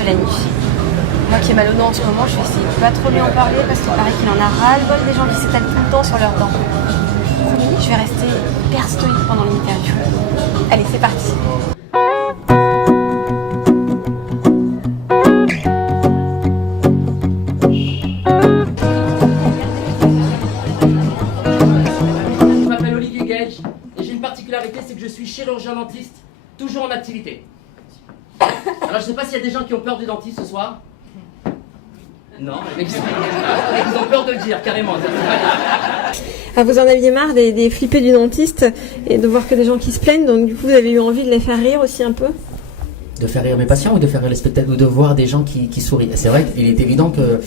de la niche. Moi qui ai mal aux dents en ce moment, je vais essayer de pas trop lui en parler parce qu'il paraît qu'il en a ras-le-bol des gens qui s'étalent tout le temps sur leurs dents. Promis, je vais rester hyper stoïque pendant l'interview. Allez, c'est parti. Je m'appelle Olivier Gage et j'ai une particularité, c'est que je suis chirurgien dentiste, toujours en activité. Alors je sais pas s'il y a des gens qui ont peur du dentiste ce soir. Non, mais ils ont peur de le dire, carrément. Ah, vous en aviez marre des flippés du dentiste et de voir que des gens qui se plaignent, donc du coup vous avez eu envie de les faire rire aussi un peu? De faire rire mes patients ou de faire rire les spectateurs ou de voir des gens qui sourient. C'est vrai qu'il est évident que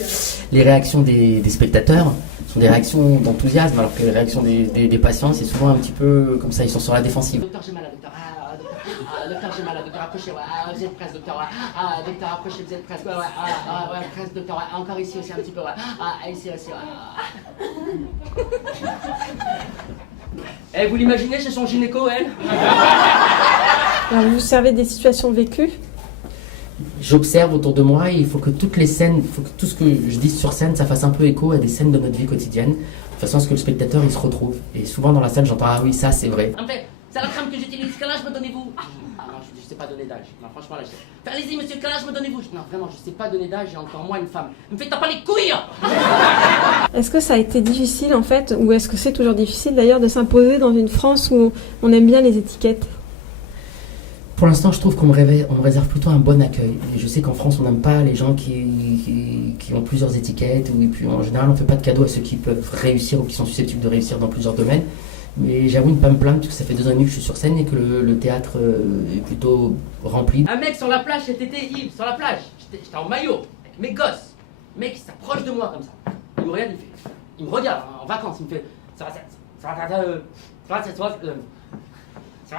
les réactions des spectateurs sont des réactions d'enthousiasme, alors que les réactions des patients, c'est souvent un petit peu comme ça, ils sont sur la défensive. Docteur, j'ai mal, docteur. Docteur, j'ai mal, docteur, approchez, vous êtes presque, docteur. Docteur, approchez, vous êtes presque. Ouais, presque, docteur. Encore ici aussi un petit peu. Ici aussi. Eh, vous l'imaginez chez son gynéco, elle? Alors, vous vous servez des situations vécues? J'observe autour de moi et il faut que toutes les scènes, il faut que tout ce que je dise sur scène, ça fasse un peu écho à des scènes de notre vie quotidienne, de façon à ce que le spectateur il se retrouve. Et souvent dans la salle, j'entends ah oui, ça c'est vrai. En fait, c'est la crème que j'utilise. Quel âge me donnez-vous? Ah non, je sais pas donner d'âge. Non, franchement, là, allez-y, monsieur, quel âge me donnez-vous? Non, vraiment, je sais pas donner d'âge et encore moins une femme. Ne me faites pas les couilles! Est-ce que ça a été difficile en fait, ou est-ce que c'est toujours difficile d'ailleurs de s'imposer dans une France où on aime bien les étiquettes? Pour l'instant, je trouve qu'on me réserve plutôt un bon accueil. Et je sais qu'en France, on n'aime pas les gens qui ont plusieurs étiquettes, et puis en général, on ne fait pas de cadeaux à ceux qui peuvent réussir ou qui sont susceptibles de réussir dans plusieurs domaines. Mais j'avoue ne pas me plaindre, parce que ça fait 2 ans et demi que je suis sur scène et que le théâtre est plutôt rempli. Un mec sur la plage cet été, Yves, sur la plage. J'étais en maillot, avec mes gosses. Le mec, il s'approche de moi comme ça. Il me regarde, il me regarde en vacances, il me fait ça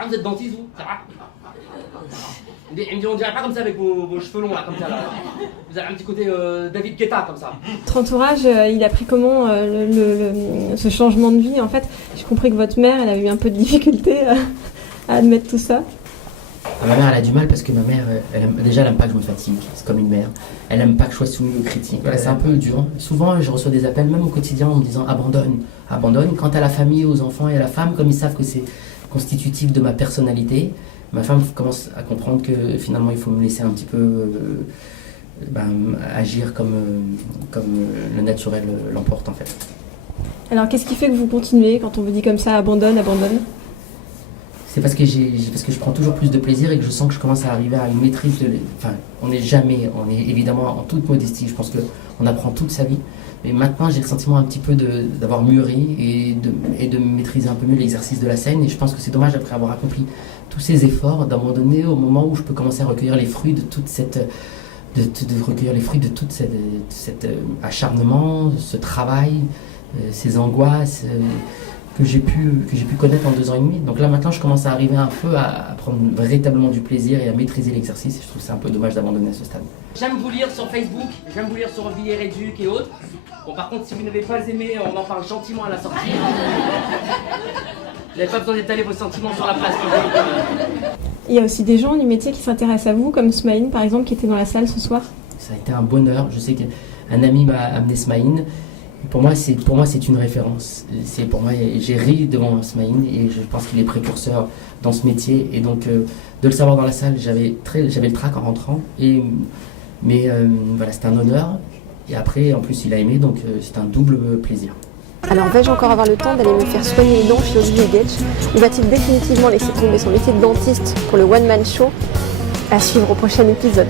va, vous êtes dentiste, vous? Ça va? Il me dit, on dirait pas comme ça avec vos cheveux longs là, comme ça là. Vous avez un petit côté David Guetta comme ça. Votre entourage, il a pris comment ce changement de vie en fait? J'ai compris que votre mère, elle avait eu un peu de difficulté à admettre tout ça. Ma mère, elle a du mal parce que ma mère, elle aime pas que je me fatigue. C'est comme une mère. Elle aime pas que je sois soumis aux critiques. Voilà, c'est un peu dur. Souvent, je reçois des appels, même au quotidien, en me disant abandonne. Quant à la famille, aux enfants et à la femme, comme ils savent que c'est constitutif de ma personnalité, ma femme commence à comprendre que finalement il faut me laisser un petit peu agir comme le naturel l'emporte en fait. Alors qu'est-ce qui fait que vous continuez quand on vous dit comme ça abandonne? C'est parce que je prends toujours plus de plaisir et que je sens que je commence à arriver à une maîtrise on est évidemment en toute modestie, je pense qu'on apprend toute sa vie. Mais maintenant, j'ai le sentiment un petit peu d'avoir mûri et de maîtriser un peu mieux l'exercice de la scène. Et je pense que c'est dommage, après avoir accompli tous ces efforts, d'un moment donné, au moment où je peux commencer à recueillir les fruits de toute cet acharnement, ce travail, ces angoisses que j'ai pu connaître en 2 ans et demi. Donc là, maintenant, je commence à arriver un peu à prendre véritablement du plaisir et à maîtriser l'exercice. Et je trouve que c'est un peu dommage d'abandonner à ce stade. J'aime vous lire sur Facebook, j'aime vous lire sur Villiers Réduc et autres. Bon, par contre, si vous n'avez pas aimé, on en parle gentiment à la sortie. Vous n'avez pas besoin d'étaler vos sentiments sur la place publique. Il y a aussi des gens du métier qui s'intéressent à vous, comme Smaïn par exemple, qui était dans la salle ce soir. Ça a été un bonheur. Je sais qu'un ami m'a amené Smaïn. Pour moi, c'est une référence. J'ai ri devant Smaïn et je pense qu'il est précurseur dans ce métier. Et donc, de le savoir dans la salle, j'avais le trac en rentrant. Mais voilà, c'était un honneur. Et après, en plus, il a aimé, donc c'est un double plaisir. Alors vais-je encore avoir le temps d'aller me faire soigner les dents chez Olivier Gage? Ou va-t-il définitivement laisser tomber son métier de dentiste pour le one-man show? À suivre au prochain épisode.